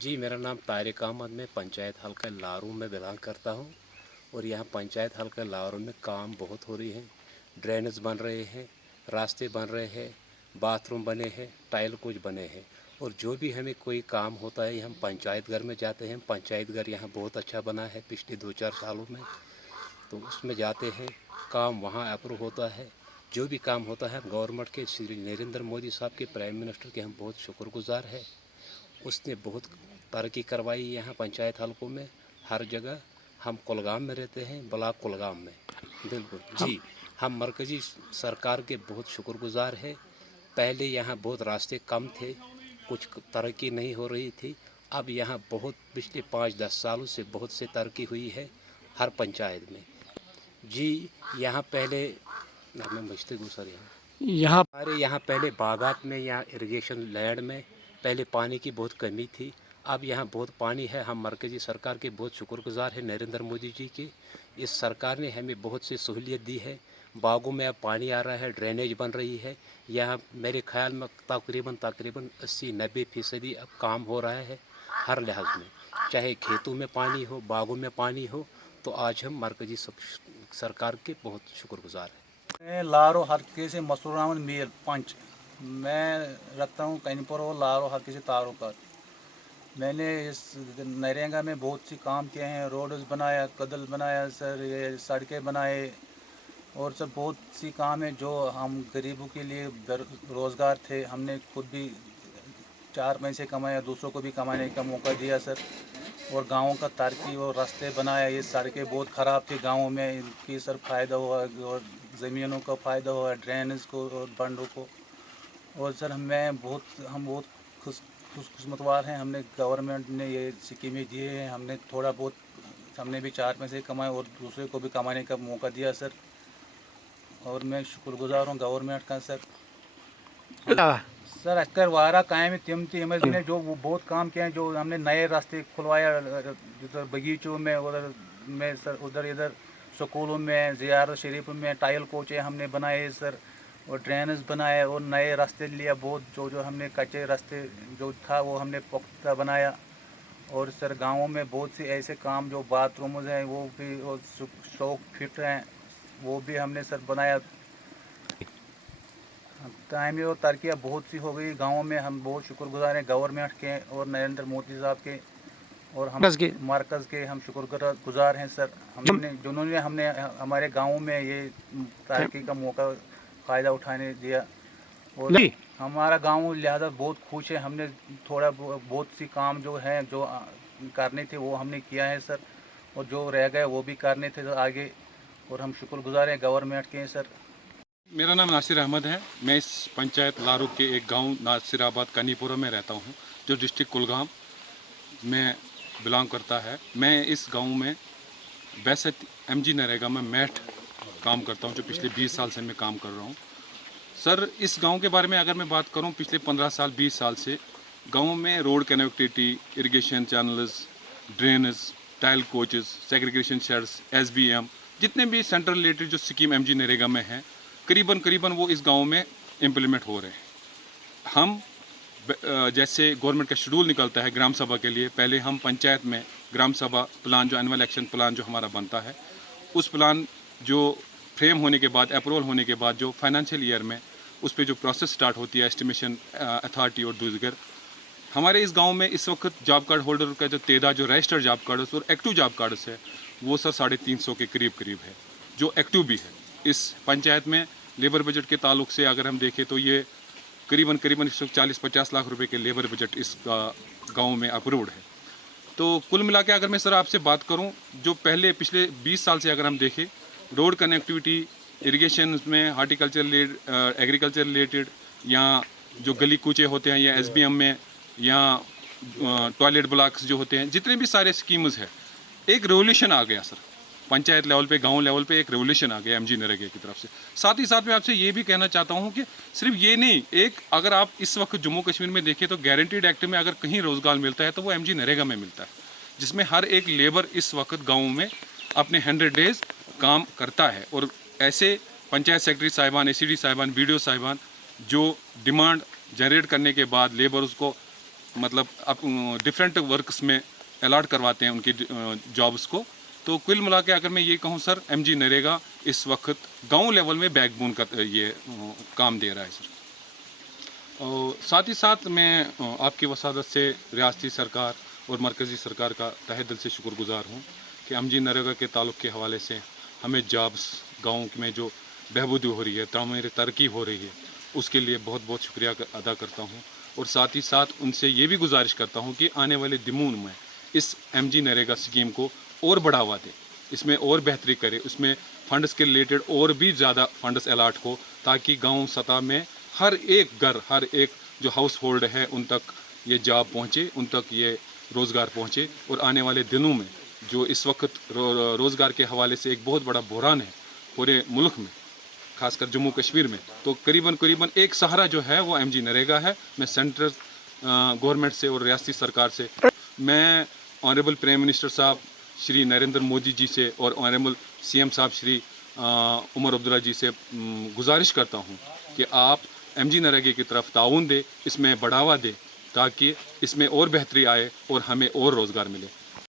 जी, मेरा नाम तारिक अहमद, मैं पंचायत हल्का लारू में बिलोंग करता हूँ। और यहाँ पंचायत हल्का लारू में काम बहुत हो रही है। ड्रेनेज बन रहे हैं, रास्ते बन रहे हैं, बाथरूम बने हैं, टाइल कुछ बने हैं। और जो भी हमें कोई काम होता है हम पंचायत घर में जाते हैं। पंचायत घर यहाँ बहुत अच्छा बना है पिछले 2-4 सालों में, तो उसमें जाते हैं, काम वहाँ अप्रूव होता है। जो भी काम होता है हम गवर्नमेंट के श्री नरेंद्र मोदी साहब के, प्राइम मिनिस्टर के हम बहुत शुक्रगुजार हैं। उसने बहुत तरक्की करवाई यहाँ पंचायत हलकों में, हर जगह। हम कुलगाम में रहते हैं, ब्लॉक कुलगाम में। बिल्कुल जी, हम मरकज़ी सरकार के बहुत शुक्रगुजार हैं। पहले यहाँ बहुत रास्ते कम थे, कुछ तरक्की नहीं हो रही थी। अब यहाँ बहुत पिछले 5-10 सालों से बहुत से तरक्की हुई है हर पंचायत में। जी, यहाँ पहले हमें मछली गुजर यहाँ हमारे यहाँ पहले बागात में, यहाँ इरिगेशन लैंड में पहले पानी की बहुत कमी थी। अब यहाँ बहुत पानी है। हम मरकज़ी सरकार के बहुत शुक्रगुजार हैं, नरेंद्र मोदी जी के। इस सरकार ने हमें बहुत सी सहूलियत दी है। बागों में अब पानी आ रहा है, ड्रेनेज बन रही है। यहाँ मेरे ख्याल में तकरीबन 80-90% अब काम हो रहा है हर लिहाज में। चाहे खेतों में पानी हो, बागों में पानी हो, तो आज हम मरकज़ी सरकार के बहुत शुक्रगुजार हैं। मैं लारो हल्के से मसूर अहमद मीर पंच। मैं रखता हूँ कनीपुर और लारो हल्के से तारुका। मैंने इस नरेगा में बहुत सी काम किए हैं, रोड्स बनाया, कदल बनाया सर, ये सड़कें बनाए। और सर बहुत सी काम है जो हम गरीबों के लिए रोज़गार थे। हमने खुद भी 4 पैसे कमाया, दूसरों को भी कमाने का मौका दिया सर। और गाँवों का तरक्की और रास्ते बनाया। ये सड़कें बहुत ख़राब थी गाँवों में, इनकी सर फ़ायदा हुआ। और ज़मीनों का फ़ायदा हुआ, ड्रेनेज को और बंडों को। और सर हम बहुत खुशकिस्मतवार हैं। हमने गवर्नमेंट ने ये स्कीमें दिए हैं, हमने थोड़ा बहुत हमने भी 4 पैसे कमाए और दूसरे को भी कमाने का मौका दिया सर। और मैं शुक्रगुजार हूँ गवर्नमेंट का सर। सर अक्कर वारा कायम तिम ने जो वो बहुत काम किए हैं, जो हमने नए रास्ते खुलवाया उधर बगीचों में, उधर में सर, उधर इधर स्कूलों में, ज़ियारत शरीफ में टाइल कोचे हमने बनाए सर। और ड्रेनेज बनाए और नए रास्ते लिया बहुत। जो हमने कच्चे रास्ते जो था वो हमने पुख्ता बनाया। और सर गाँवों में बहुत सी ऐसे काम जो बाथरूम्स हैं वो भी, और शौक फिट हैं वो भी हमने सर बनाया। तामीर और तरक्कियाँ बहुत सी हो गई गाँवों में। हम बहुत शुक्रगुजार हैं गवर्नमेंट के और नरेंद्र मोदी साहब के। और हम मरकज़ के हम शुक्रगुजार हैं सर। जिन्होंने हमने हमारे गाँव में ये तरक्की का मौका फ़ायदा उठाने दिया। और हमारा गाँव लिहाजा बहुत खुश है। हमने थोड़ा बहुत सी काम जो है जो करने थे वो हमने किया है सर। और जो रह गए वो भी करने थे आगे। और हम शुक्रगुजार हैं गवर्नमेंट के सर। मेरा नाम नासिर अहमद है। मैं इस पंचायत लारू के एक गांव नासिराबाद कनीपुरा में रहता हूं, जो डिस्ट्रिक्ट कुलगाम में बिलोंग करता है। मैं इस गांव में वैसे एमजी नरेगा में मैट काम करता हूं, जो पिछले 20 साल से मैं काम कर रहा हूं। सर इस गांव के बारे में अगर मैं बात करूं, पिछले 15 साल 20 साल से गाँव में road connectivity, irrigation channels, drainage, tile coaches, segregation shades, SBM, जितने भी सेंट्रल रिलेटेड जो स्कीम एमजी नरेगा में है, करीबन वो इस गांव में इम्प्लीमेंट हो रहे हैं। हम जैसे गवर्नमेंट का शेड्यूल निकलता है ग्राम सभा के लिए, पहले हम पंचायत में ग्राम सभा प्लान, जो एनुअल एक्शन प्लान जो हमारा बनता है, उस प्लान जो फ्रेम होने के बाद, अप्रूवल होने के बाद, जो फाइनेंशियल ईयर में उस पर जो प्रोसेस स्टार्ट होती है, एस्टिमेशन अथॉरिटी और दूसरे, हमारे इस गांव में इस वक्त जॉब कार्ड होल्डर का जो तादाद, जो रजिस्टर्ड जॉब कार्ड्स और एक्टिव जॉब कार्ड्स है, वो सर 350 के करीब है, जो एक्टिव भी है। इस पंचायत में लेबर बजट के ताल्लुक से अगर हम देखें तो ये करीबन 40-50 लाख रुपए के लेबर बजट इस गांव में अप्रूव्ड है। तो कुल मिला के अगर मैं सर आपसे बात करूं, जो पहले पिछले 20 साल से अगर हम देखें, रोड कनेक्टिविटी, इरिगेशन में, हार्टिकल्चर एग्रीकल्चर रिलेटेड, या जो गली कूचे होते हैं, या SBM में, या टॉयलेट ब्लॉक्स जो होते हैं, जितने भी सारे स्कीम्स हैं, एक रेवोल्यूशन आ गया सर पंचायत लेवल पे, गांव लेवल पे एक रेवोल्यूशन आ गया एमजी नरेगा की तरफ से। साथ ही साथ मैं आपसे ये भी कहना चाहता हूँ कि सिर्फ ये नहीं, एक अगर आप इस वक्त जम्मू कश्मीर में देखें तो गारंटीड एक्ट में अगर कहीं रोज़गार मिलता है तो वो एमजी नरेगा में मिलता है, जिसमें हर एक लेबर इस वक्त गाँव में अपने 100 डेज़ काम करता है। और ऐसे पंचायत सेक्रेटरी साहिबान, ACD साहिबान, BDO साहिबान जो डिमांड जनरेट करने के बाद लेबर उसको मतलब आप डिफरेंट वर्क्स में अलॉट करवाते हैं उनकी जॉब्स को। तो कुल मिला के अगर मैं ये कहूँ सर, एमजी नरेगा इस वक्त गांव लेवल में बैकबोन का ये काम दे रहा है सर। और साथ ही साथ मैं आपकी वसादत से रियासती सरकार और मरकज़ी सरकार का तहे दिल से शुक्रगुजार हूँ कि एमजी नरेगा के ताल्लुक़ के हवाले से हमें जॉब्स, गाँव में जो बहबूदी हो रही है, तमीर तरक्की हो रही है, उसके लिए बहुत बहुत शुक्रिया अदा करता हूँ। और साथ ही साथ उनसे ये भी गुजारिश करता हूँ कि आने वाले दिनों में इस एमजी नरेगा स्कीम को और बढ़ावा दे, इसमें और बेहतरी करे, उसमें फंड्स के रिलेटेड और भी ज़्यादा फंड्स अलॉट हो, ताकि गांव सतह में हर एक घर, हर एक जो हाउस होल्ड है उन तक ये जॉब पहुँचे, उन तक ये रोज़गार पहुँचे। और आने वाले दिनों में जो इस वक्त रोज़गार के हवाले से एक बहुत बड़ा बहरान है पूरे मुल्क में, खासकर जम्मू कश्मीर में, तो करीबन एक सहारा जो है वो एमजी नरेगा है। मैं सेंट्रल गवर्नमेंट से और रियासती सरकार से, मैं ऑनरेबल प्राइम मिनिस्टर साहब श्री नरेंद्र मोदी जी से और ऑनरेबल सीएम साहब श्री उमर अब्दुल्ला जी से गुजारिश करता हूँ कि आप एमजी नरेगा की तरफ ताउन दें, इसमें बढ़ावा दें, ताकि इसमें और बेहतरी आए और हमें और रोज़गार मिले।